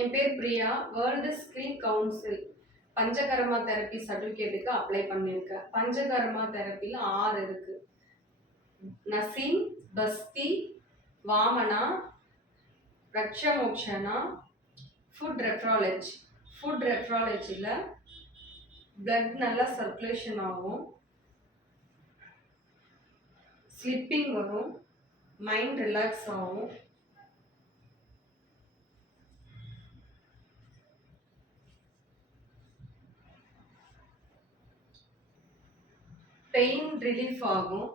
என் பேர் Priya. World skin council panchakarma therapy சர்டிஃபிகேட்டுக்கு apply பண்ணியிருக்கேன். பஞ்சகர்மா தெரப்பியில் 6 இருக்கு. நசீம், basti, vamana, raktamokshana, foot reflexology. Foot ரெஃப்ராலஜியில் பிளட் நல்லா சர்க்குலேஷன் ஆகும், ஸ்லிப்பிங் வரும், மைண்ட் ரிலாக்ஸ் ஆகும், பெயின் ரிலீஃப் ஆகும்,